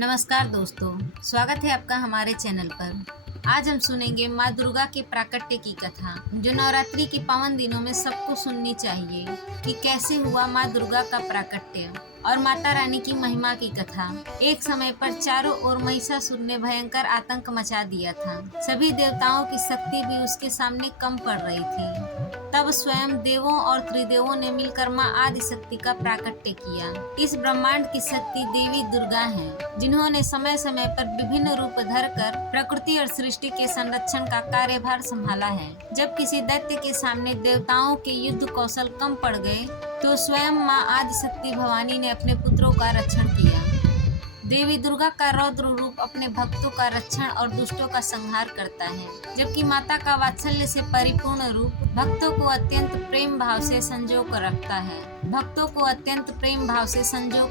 नमस्कार दोस्तों, स्वागत है आपका हमारे चैनल पर। आज हम सुनेंगे माँ दुर्गा के प्राकट्य की कथा, जो नवरात्रि के पावन दिनों में सबको सुननी चाहिए कि कैसे हुआ माँ दुर्गा का प्राकट्य और माता रानी की महिमा की कथा। एक समय पर चारों ओर महिषासुर ने भयंकर आतंक मचा दिया था। सभी देवताओं की शक्ति भी उसके सामने कम पड़ रही थी। तब स्वयं देवों और त्रिदेवों ने मिलकर माँ आदि शक्ति का प्राकट्य किया। इस ब्रह्मांड की शक्ति देवी दुर्गा हैं, जिन्होंने समय समय पर विभिन्न रूप धरकर प्रकृति और सृष्टि के संरक्षण का कार्यभार संभाला है। जब किसी दैत्य के सामने देवताओं के युद्ध कौशल कम पड़ गए, तो स्वयं माँ आदि शक्ति भवानी ने अपने पुत्रों का रक्षण किया। देवी दुर्गा का रौद्र रूप अपने भक्तों का रक्षण और दुष्टों का संहार करता है, जबकि माता का वात्सल्य से परिपूर्ण रूप भक्तों को अत्यंत प्रेम भाव से संजो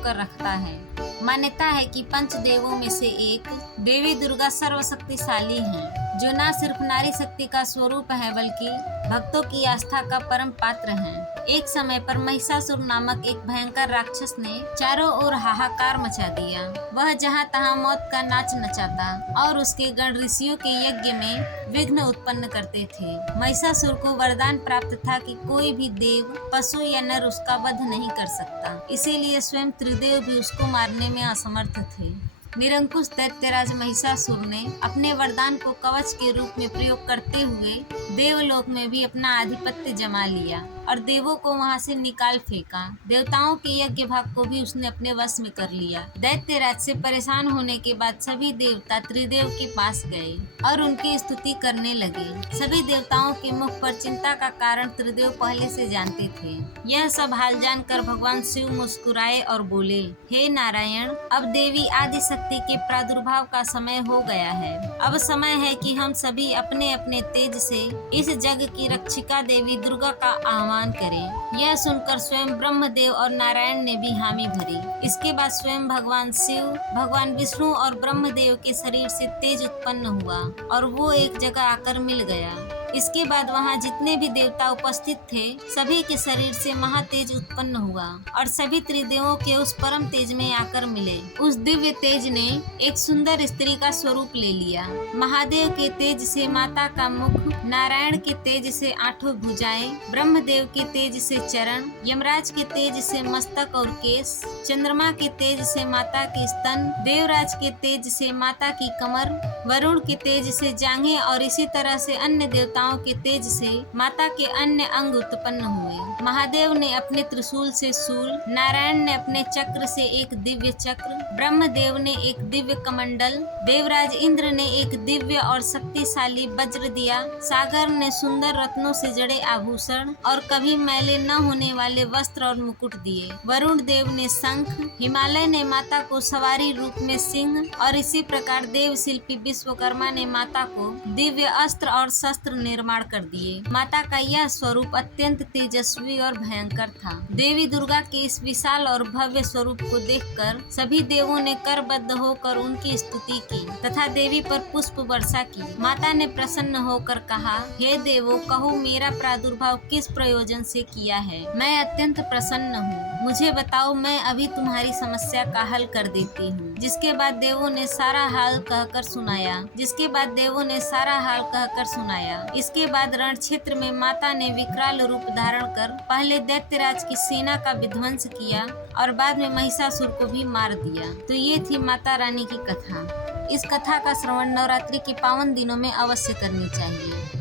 कर रखता है। मान्यता है कि पंचदेवों में से एक देवी दुर्गा सर्वशक्तिशाली हैं, जो न सिर्फ नारी शक्ति का स्वरूप है बल्कि भक्तों की आस्था का परम पात्र हैं। एक समय पर महिषासुर नामक एक भयंकर राक्षस ने चारों ओर हाहाकार मचा दिया। वह जहाँ तहाँ मौत का नाच नचाता और उसके गण ऋषियों के यज्ञ में विघ्न उत्पन्न करते थे। महिषासुर को वरदान प्राप्त था कि कोई भी देव, पशु या नर उसका वध नहीं कर सकता। इसीलिए स्वयं त्रिदेव भी उसको मारने में असमर्थ थे। निरंकुश दैत्यराज महिषासुर ने अपने वरदान को कवच के रूप में प्रयोग करते हुए देवलोक में भी अपना आधिपत्य जमा लिया और देवों को वहां से निकाल फेंका। देवताओं के यज्ञ भाग को भी उसने अपने वश में कर लिया। दैत्यराज से परेशान होने के बाद सभी देवता त्रिदेव के पास गए और उनकी स्तुति करने लगे। सभी देवताओं के मुख पर चिंता का कारण त्रिदेव पहले से जानते थे। यह सब हाल जानकर भगवान शिव मुस्कुराए और बोले, हे नारायण, अब देवी आदि शक्ति के प्रादुर्भाव का समय हो गया है। अब समय है कि हम सभी अपने अपने तेज से इस जग की रक्षिका देवी दुर्गा का आह्वान करें। यह सुनकर स्वयं ब्रह्मदेव और नारायण ने भी हामी भरी। इसके बाद स्वयं भगवान शिव, भगवान विष्णु और ब्रह्मदेव के शरीर से तेज उत्पन्न हुआ और वो एक जगह आकर मिल गया। इसके बाद वहाँ जितने भी देवता उपस्थित थे, सभी के शरीर से महातेज उत्पन्न हुआ और सभी त्रिदेवों के उस परम तेज में आकर मिले। उस दिव्य तेज ने एक सुंदर स्त्री का स्वरूप ले लिया। महादेव के तेज से माता का मुख, नारायण के तेज से आठों भुजाएं, ब्रह्मदेव के तेज से चरण, यमराज के तेज से मस्तक और केश, चंद्रमा के तेज से माता के स्तन, देवराज के तेज से माता की कमर, वरुण के तेज से जांघें और इसी तरह से अन्य देवताओं के तेज से माता के अन्य अंग उत्पन्न हुए। महादेव ने अपने त्रिशूल से शूल, नारायण ने अपने चक्र से एक दिव्य चक्र, ब्रह्मदेव ने एक दिव्य कमंडल, देवराज इंद्र ने एक दिव्य और शक्तिशाली वज्र दिया, सागर ने सुंदर रत्नों से जड़े आभूषण और कभी मैले न होने वाले वस्त्र और मुकुट दिए। वरुण देव ने शंख, हिमालय ने माता को सवारी रूप में सिंह और इसी प्रकार देव शिल्पी विश्वकर्मा ने माता को दिव्य अस्त्र और शस्त्र निर्माण कर दिए। माता का यह स्वरूप अत्यंत तेजस्वी और भयंकर था। देवी दुर्गा के इस विशाल और भव्य स्वरूप को देखकर सभी देवों ने करबद्ध होकर उनकी स्तुति की तथा देवी पर पुष्प वर्षा की। माता ने प्रसन्न होकर कहा, हे देवों, कहो मेरा प्रादुर्भाव किस प्रयोजन से किया है। मैं अत्यंत प्रसन्न हूँ। मुझे बताओ, मैं अभी तुम्हारी समस्या का हल कर देती हूँ। जिसके बाद देवों ने सारा हाल कहकर सुनाया। इसके बाद रण क्षेत्र में माता ने विकराल रूप धारण कर पहले दैत्यराज की सेना का विध्वंस किया और बाद में महिषासुर को भी मार दिया। तो ये थी माता रानी की कथा। इस कथा का श्रवण नवरात्रि के पावन दिनों में अवश्य करनी चाहिए।